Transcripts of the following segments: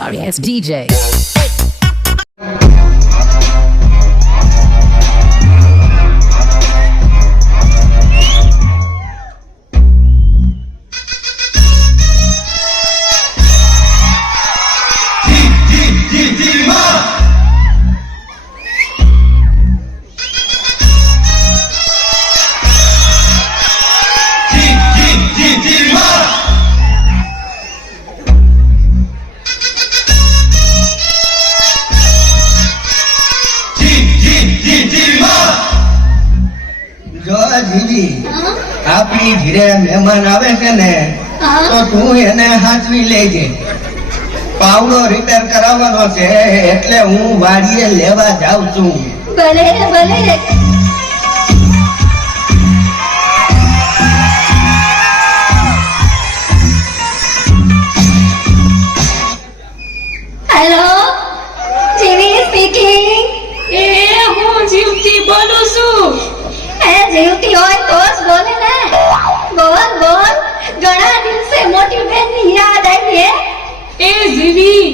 Sorry ass DJ. આપણી ઘરે મહેમાન આવે છે ને તો તું એને હાચવી લેજે. પાવડો રિપેર કરાવવાનો છે એટલે હું વાડીએ લેવા જાઉં છું. ભલે ભલે. હેલો, જીવી સ્પીકિંગ. હું જીવતી બોલું છું. જીવતી હોય તો જ બોલે ને. બોલ બોલ. ઘણા દિવસે મોટી બેનની યાદ આવી હે. એ જીવી,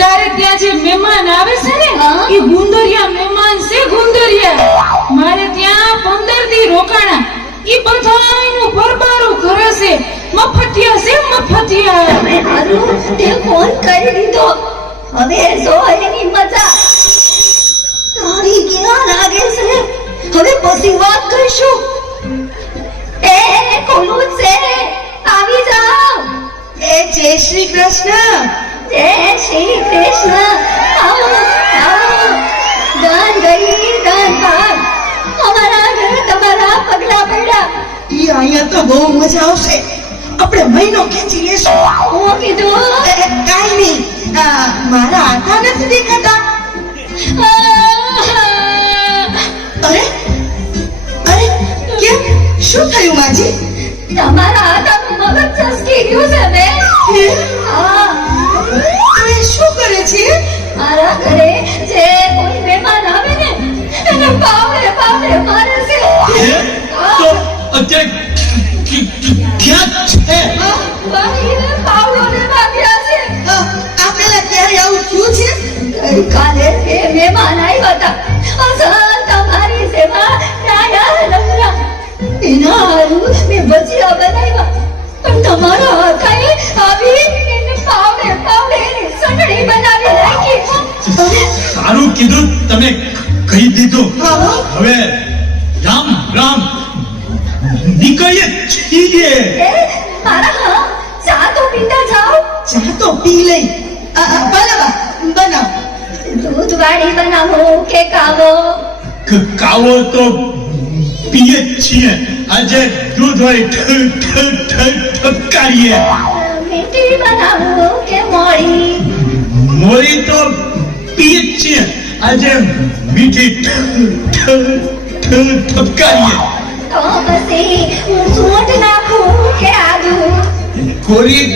તારે ત્યાં જે મહેમાન આવે છે ને એ ગુંદરિયા મહેમાન છે. ગુંદરિયા મારે ત્યાં 15 દી રોકાણા. ઈ બધાયનું ભરબારું કરે છે. મફતિયા છે મફતિયા. હારું તે ફોન કરી દીધો. હવે જો એની મજા. તારી ક્યાં લાગે છે? હવે પછી વાત કરીશું. એ કોનું છે? આવી જાઓ. એ જય શ્રી કૃષ્ણ. જય શ્રી કૃષ્ણ. આવો આવો. દાન ગઈ દાન ભાગ. અમારા ઘર તમારા પગલા પડ્યા. ઈ અહીંયા તો બહુ મજા આવશે. આપણે મહિનો ખેંચી લેશું. હું કીધું કાઈ નહીં. મારા આટા નથી દેખાતા. અરે અરે કેમ શું થયું માજી? તમારા હાથનું મગજ ચસકી ગયું છે ને. હા. અરે શું કરે છે? મારા ઘરે જે કોઈ મહેમાન આવે ને એને પાવડે પાવડે મારે છે. તો અત્યારે ક્યાં છે? વાહીને પાવડો લેવા ગયા છે. આ પેલા ક્યારે આવું થયું છે? ગઈકાલે બે મહેમાન આવ્યા હતા. અસલ તમારી સેવા ડાયા લંગડા. એના હારું મેં ભજીયા બનાવ્યા. પણ તમારા હાથે આવી એને પાવડે પાવડે એની ચટણી બનાવી નાખી. સારું કીધું, તમે કહી દીધું. હવે રામ રામ નીકળીએ છીએ. મારા ચા તો પીતા જાઓ. ચા તો પી લઈ. બનાવ. દૂધ વાળી બનાવો કે કાવો? કાવો તો પીએ જ છીએ. આજે દૂધ વાળી ઠપકારીએ. મીઠી બનાવો કે મોળી? મોરી તો પીએ જ છીએ. આજે મીઠી ઠપકારીએ. તો પછી હું સૂંઠ નાખું કે આદુ? કોરી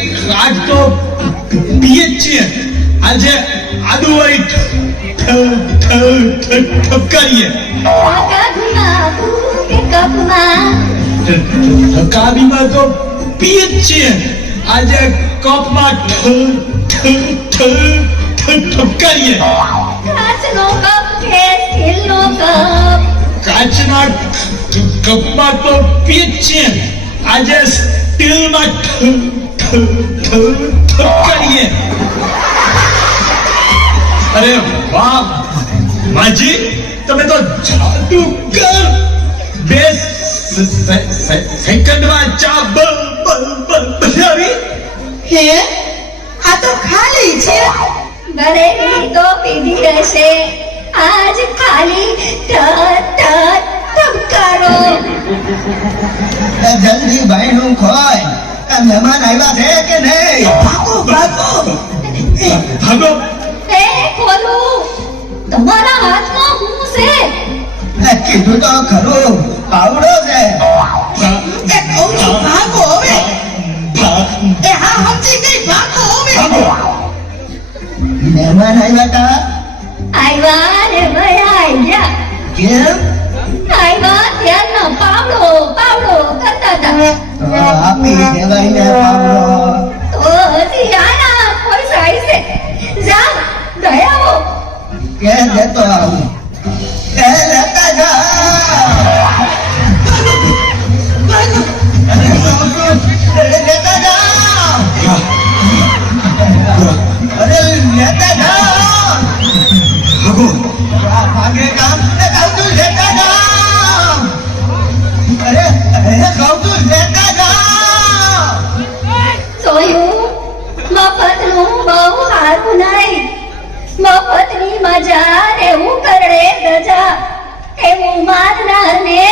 આજ તો પીએ જ છીએ. આજે આદુ વાળી ઠપકારીએ. કાકુ નાખું કે કપમાં? કાબીમાં તો પીએ જ છીએ. આજે કપમાં ઠપકારીએ. કાચનો કપ કે સ્ટીલનો કપ? કાચના કપમાં તો પીએ જ છીએ. આજે સ્ટીલમાં ઠપકારીએ. અરે વાહ માજી, તમે તો જાદુગર. 2 સેકન્ડમાં ચા બનાવી. હે આ તો ખાલી છે. ભરેલી તો પીધી રહેશે. આજ ખાલી ધબકારો. જલ્દી ભાઈનું ખોય. મહેમાન આવ્યા છે કે નહીં? ભાગો ભાગો. ભાગો. એ ખોલું. તમારા હાથમાં હું છે? કીધું તો ખરું, પાવડો છે. એ કહું છું ભાગો હવે. એ હા સમજી ગઈ. ભાગો હવે. મહેમાન આવ્યા તા આવ્યા ને ભયા ગયા. કેમ? આવ્યા ત્યારનો પાવડો પાવડો કરતા હતા. આપી દેવાય ને પાવડો. તો હજી આના કોઈ સાઈ છે. જાઉં એ લેતા જાઉં લેતા જાઉં અરે લેતા જાઉં ભાગે કામ કહું તું લેતા જાઉં અરે કહું તું લેતા જાઉં જોયું મફતનું બહુ હારું નહીં મફતની મજા ને હું કરડે ધજા એવું મારનારને